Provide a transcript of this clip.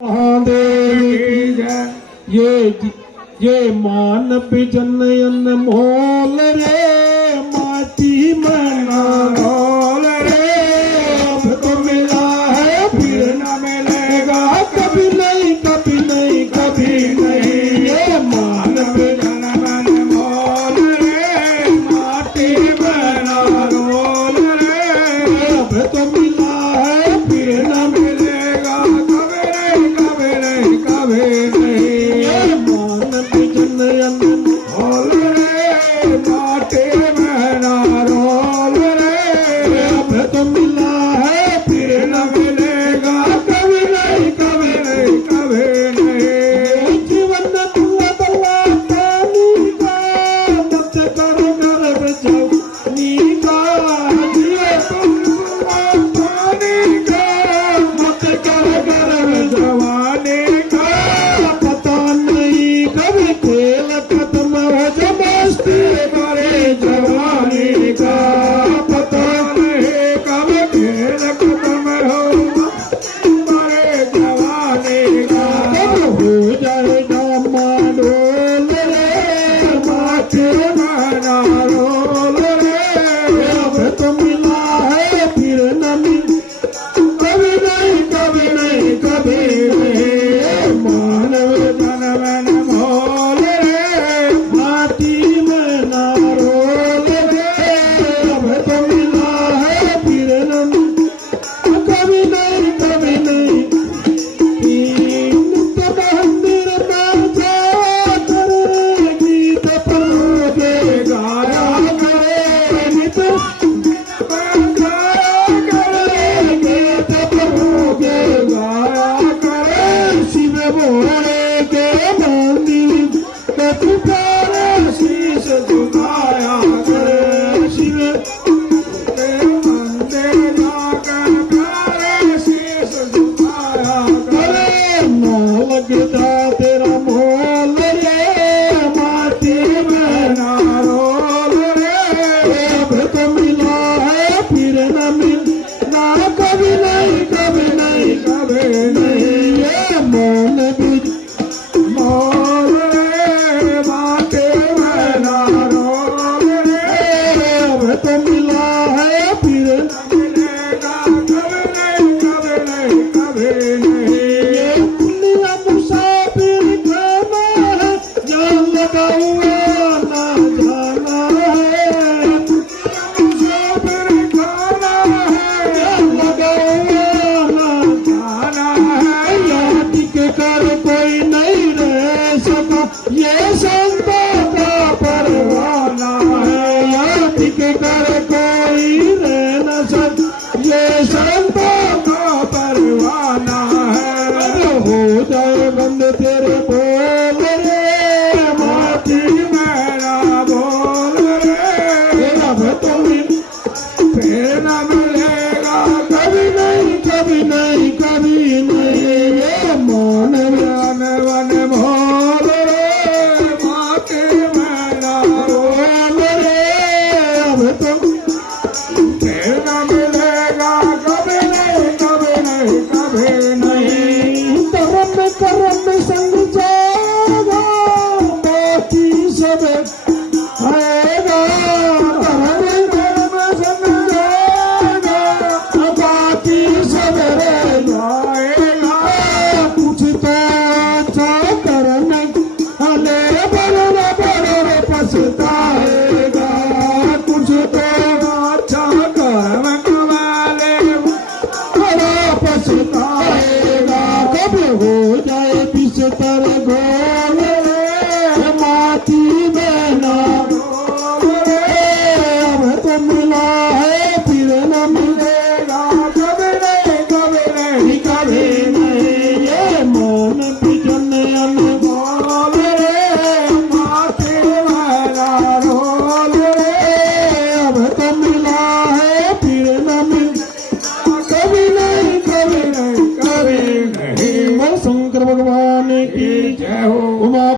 महादेव की जय। ये मानव जनयन मोल रे माटी मना रोल रे। अब तो मिला है फिर न मिलेगा कभी नहीं कभी नहीं कभी नहीं। ये मानव जनयन मोल रे माटी मना रोल रे। अब तो मिला है फिर न मिलेगा कभी नहीं कभी नहीं। ये मानव जनयन मोल रे माटी मना रोल रे। अब तो मिला है फिर न मिलेगा कभी नहीं कभी नहीं कभी नहीं। जीवन दुआ दुआ पानी का मत कर गर्भ जवानी का। जिए तुम दुआ पानी का मत कर गर्भ जवानी का। पता नहीं कभी खेल खत्म हो जो मस्ती भरे जवानी का। पता नहीं कब खेल खत्म हो भरे जवानी का। कब हो जाए जामा डोल रे माथे मना रोल रे। अब तो मिला है फिर न मिल कभी नहीं कभी नहीं कभी नहीं। मानव जनमन मोल रे माटी मना रोल रे। अब तो मिला है फिर न मिल कभी नहीं कभी नहीं। नित्य मंदिर में जाकर गीत प्रभु के गाया करे। नित्य गीत प्रभु के गाया करे। शिव भोले के मंदिर के पुकारे शीश झुकाया करे। शिव के मंदिर जाकर प्यारे शीश झुकाया करे। न लगता तेरा मोल रे माटी मना रोल रे। अब तो मिला है फिर न मिल ना कभी नहीं कभी नहीं कभी नहीं। ये मोल भी मोल रे माटी मना रोल रे। अब तो मिला है फिर न मिलेगा कभी नहीं कभी नहीं कभी नहीं। ये दुनिया मुसाफिर खाना है जान लगा हुआ ना जाना है। मुसाफिर खाना है जान लगा हुआ ना जाना है। यहाँ टिक कर कोई नहीं रह सका ये संतों का परवाना है। यहाँ टिक कर कोई रह न सका ये संतों का परवाना है। हो जाए बंद तेरे बोल रे माटी मेरा बोल रे। अब तो मिल फिर न मिलेगा कभी नहीं कभी नहीं कभी नहीं। ये मानव वन मोल रे माटी मेरा बोल रे। अब तो फिर न मिलेगा कभी नहीं कभी नहीं कभी नहीं। धर्म कर्म संग जाएगा बाकी सब आएगा। धर्म कर्म संग जाएगा बाकी सब रह जाएगा। कुछ तो अच्छा करने हले बड़े पछताएगा। कुछ तो अच्छा कर्म वाले बड़ा पछताएगा। कब हो जाए बिस्तर गोल रे माटी में ना रोल रे। अब तो मिला